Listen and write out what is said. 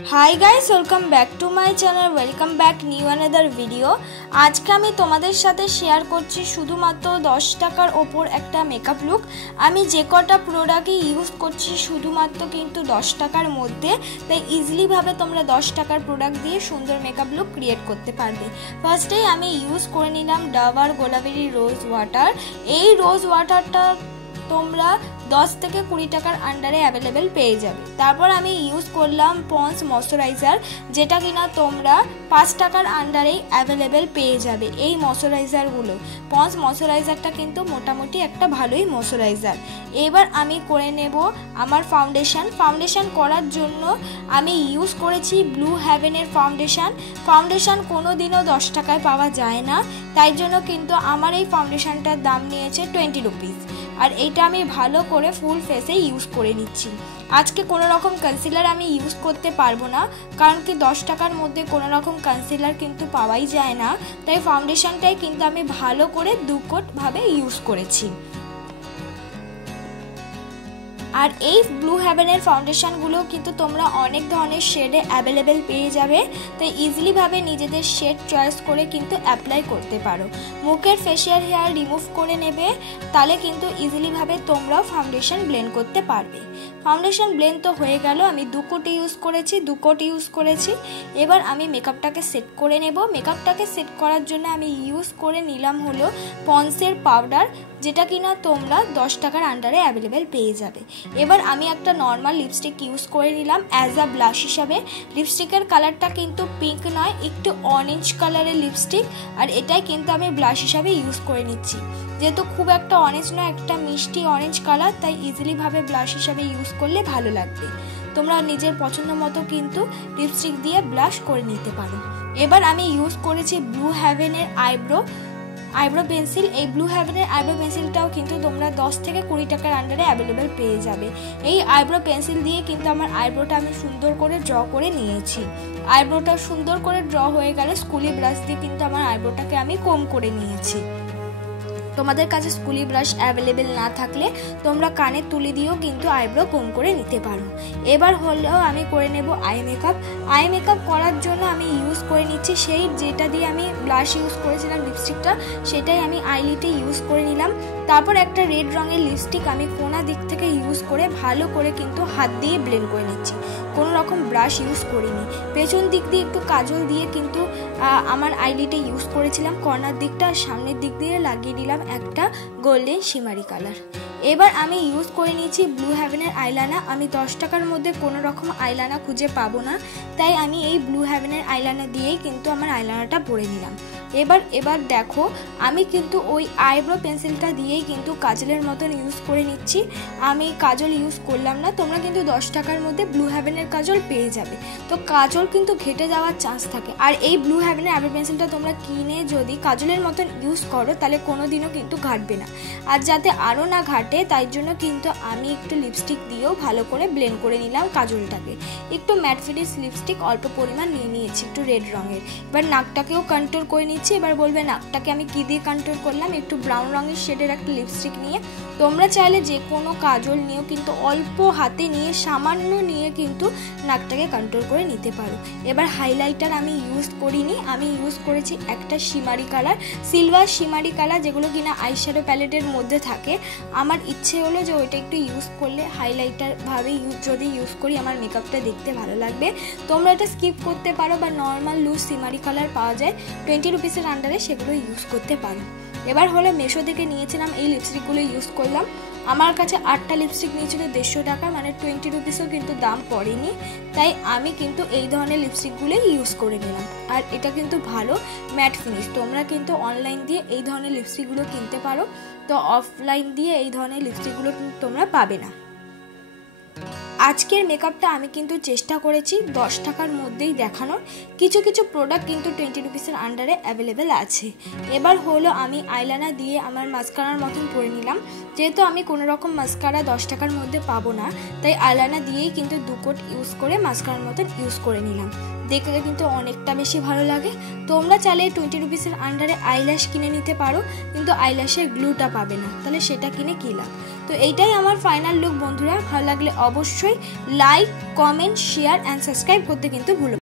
High guys welcome back to my channel welcome back new another video. आज के आमी तोमादेर साथे शेयर करछि शुधुमात्र 10 टाकार ओपर एक मेकअप लुक। आमी जे कटा प्रोडक्ट यूज करछि शुधुमात्र किन्तु 10 टाकार मध्य, ताई इजिली भावे तोमरा 10 टाकार प्रोडक्ट दिए सुंदर मेकअप लुक क्रिएट करते पारबे। फार्स्टे आमी यूज करे निलाम डाबर गोलाबेरी रोज वाटार। এই रोज वाटारटा তোমরা 10 থেকে 20 টাকার আন্ডারে অ্যাভেলেবেল পেয়ে যাবে। তারপর আমি ইউজ করলাম পন্স ময়শ্চারাইজার, যেটা কিনা তোমরা 5 টাকার আন্ডারেই অ্যাভেলেবেল পেয়ে যাবে। এই ময়শ্চারাইজারগুলো পন্স ময়শ্চারাইজারটা কিন্তু মোটামুটি একটা ভালোই ময়শ্চারাইজার। এবার আমি করে নেব আমার ফাউন্ডেশন করার জন্য আমি ইউজ করেছি ব্লু হেভেনের ফাউন্ডেশন কোনোদিনও 10 টাকায় পাওয়া যায় না, তাই জন্য কিন্তু আমার এই ফাউন্ডেশনটার দাম নিয়েছে 20 রুপিস। আর এইটা আমি ভালো করে ফুল ফেসে ইউজ করে নিচ্ছি। আজকে কোনো রকম কনসিলার আমি ইউজ করতে পারবো না, কারণ কি 10 টাকার মধ্যে কোনো রকম কনসিলার কিন্তু পাওয়াই যায় না, তাই ফাউন্ডেশনটাই কিন্তু আমি ভালো করে দুকোট ভাবে ইউজ করেছি। আর এই ব্লু হেভেনের ফাউন্ডেশনগুলো কিন্তু তোমরা অনেক ধরনের শেডে অ্যাভেলেবেল পেয়ে যাবে, তাই ইজিলি ভাবে নিজেদের শেড চয়েস করে কিন্তু অ্যাপ্লাই করতে পারো। মুখের ফেশিয়াল হেয়ার রিমুভ করে নেবে, তাহলে কিন্তু ইজিলি ভাবে তোমরা ফাউন্ডেশন ব্লেন্ড করতে পারবে। ফাউন্ডেশন ব্লেন্ড তো হয়ে গেল, আমি দু কোট ইউজ করেছি। এবার আমি মেকআপটাকে সেট করে নেব। মেকআপটাকে সেট করার জন্য আমি ইউজ করে নিলাম হলো পন্সের পাউডার, যেটা কিনা তোমরা 10 টাকার আন্ডারে অ্যাভেলেবেল পেয়ে যাবে। এবার আমি একটা নর্মাল লিপস্টিক ইউজ করে নিলাম অ্যাজ আ ব্লাশ হিসাবে। লিপস্টিকের কালারটা কিন্তু পিঙ্ক নয়, একটু অরেঞ্জ কালারের লিপস্টিক, আর এটাই কিন্তু আমি ব্লাশ হিসাবে ইউজ করে নিচ্ছি। যেহেতু খুব একটা অরেঞ্জ নয়, একটা মিষ্টি অরেঞ্জ কালার, তাই ইজিলি ভাবে ব্লাশ হিসাবে ইউজ করলে ভালো লাগবে। তোমরা নিজের পছন্দ মতো কিন্তু লিপস্টিক দিয়ে ব্লাশ করে নিতে পারো। এবার আমি ইউজ করেছি ব্লু হেভেনের আইব্রো পেন্সিল। এই ব্লু হেভেনের আইব্রো পেন্সিলটাও কিন্তু তোমরা 10 থেকে 20 টাকার আন্ডারে অ্যাভেলেবেল পেয়ে যাবে। এই আইব্রো পেন্সিল দিয়ে কিন্তু আমার আইব্রোটা আমি সুন্দর করে ড্র করে নিয়েছি। আইব্রোটা সুন্দর করে ড্র হয়ে গেলে স্কুলি ব্রাশ দিয়ে কিন্তু আমার আইব্রোটাকে আমি কম করে নিয়েছি। তোমাদের কাছে স্কুলি ব্রাশ অ্যাভেলেবেল না থাকলে তোমরা কানের তুলি দিয়েও কিন্তু আইব্রো কম করে নিতে পারো। এবার হলো আমি করে নেব আই মেকআপ করার জন্য আমি ইউজ করে নিচ্ছি সেই যেটা দিয়ে আমি ব্লাশ ইউজ করেছিলাম লিপস্টিকটা, সেটাই আমি আইলিটে ইউজ করে নিলাম। তারপর একটা রেড রঙের লিপস্টিক আমি কোনা দিক থেকে ইউজ করে ভালো করে কিন্তু হাত দিয়ে ব্লেন্ড করে নিচ্ছি, কোনো রকম ব্রাশ ইউজ করিনি। পেছন দিক দিয়ে একটু কাজল দিয়ে কিন্তু আমার আইলিটে ইউজ করেছিলাম, কর্নার দিকটা আর সামনের দিক দিয়ে লাগিয়ে দিলাম একটা গোল্ডেন শিমারি কালার। এবার আমি ইউজ করে নিয়েছি ব্লু হেভেনের আইলাইনার। আমি 10 টাকার মধ্যে কোনো রকম আইলাইনার খুঁজে পাবো না, তাই আমি এই ব্লু হেভেনের আইলাইনার দিয়েই কিন্তু আমার আইলাইনারটা পরে নিলাম। এবার দেখো আমি কিন্তু ওই আইব্রো পেন্সিলটা দিয়েই কিন্তু কাজলের মতন ইউজ করে নিচ্ছি। আমি কাজল ইউজ করলাম না, তোমরা কিন্তু 10 টাকার মধ্যে ব্লু হেভেনের কাজল পেয়ে যাবে, তো কাজল কিন্তু ঘেটে যাওয়ার চান্স থাকে। আর এই ব্লু হেভেনের আইব্রো পেন্সিলটা তোমরা কিনে যদি কাজলের মতন ইউজ করো তাহলে কোনোদিনও কিন্তু ঘাটবে না। আর যাতে আরও না ঘাটে তাই জন্য কিন্তু আমি একটু লিপস্টিক দিয়েও ভালো করে ব্লেন্ড করে নিলাম কাজলটাকে। একটু ম্যাট ফিনিশ লিপস্টিক অল্প পরিমাণ নিয়ে নিয়েছি, একটু রেড রঙের। এবার নাকটাকেও কন্ট্রোল করে নিচ্ছি। এবার বলবে নাকটাকে আমি কি দিয়ে কন্ট্রোল করলাম, একটু ব্রাউন রঙের শেডের একটা লিপস্টিক নিয়ে। তোমরা চাইলে যে কোনো কাজল নিয়েও কিন্তু অল্প হাতে নিয়ে সামান্য নিয়ে কিন্তু নাকটাকে কন্ট্রোল করে নিতে পারো। এবার হাইলাইটার আমি ইউজ করিনি, আমি ইউজ করেছি একটা শিমারি কালার, সিলভার শিমারি কালার, যেগুলো কিনা আইশ্যাডো প্যালেটের মধ্যে থাকে। আমার ইচ্ছে হলো যে ওইটা একটু ইউজ করলে হাইলাইটার ভাবে যদি ইউজ করি আমার মেকআপটা দেখতে ভালো লাগবে। তোমরা এটা স্কিপ করতে পারো বা নর্মাল লুজ শিমারি কালার পাওয়া যায় 20 রুপিসের আন্ডারে, সেগুলো ইউজ করতে পারো। এবার হলো মেশো থেকে নিয়েছিলাম এই লিপস্টিকগুলো ইউজ করলাম। আমার কাছে 8টা লিপস্টিক নিয়েছিল 150 টাকা, মানে 20 রুপিসও কিন্তু দাম পড়েনি, তাই আমি কিন্তু এই ধরনের লিপস্টিকগুলোই ইউজ করে নিলাম। আর এটা কিন্তু ভালো ম্যাট ফিনিশ। তোমরা কিন্তু অনলাইন দিয়ে এই ধরনের লিপস্টিকগুলো কিনতে পারো, তো অফলাইন দিয়ে এই ধরনের লিপস্টিকগুলো কিন্তু তোমরা পাবে না। আজকের মেকআপটা আমি কিন্তু চেষ্টা করেছি 10 টাকার মধ্যেই দেখানোর। কিছু প্রোডাক্ট কিন্তু 20 রুপিসের আন্ডারে অ্যাভেলেবেল আছে। এবার হলো আমি আইলাইনার দিয়ে আমার মাস্কারার মতন পরে নিলাম। যেহেতু আমি কোনো রকম মাস্কারা 10 টাকার মধ্যে পাবো না, তাই আইলাইনার দিয়েই কিন্তু 2 কোট ইউজ করে মাস্কারার মতন ইউজ করে নিলাম। দেখলে কিন্তু অনেকটা বেশি ভালো লাগে। তোমরা চাইলে 20 রুপিসের আন্ডারে আইল্যাশ কিনে নিতে পারো, কিন্তু আইল্যাশের গ্লুটা পাবে না, তাহলে সেটা কিনে কি লাভ। তো এইটাই আমার ফাইনাল লুক বন্ধুরা। ভালো লাগলে অবশ্যই অবশ্যই like, comment, share and subscribe করতে কিন্তু ভুলো।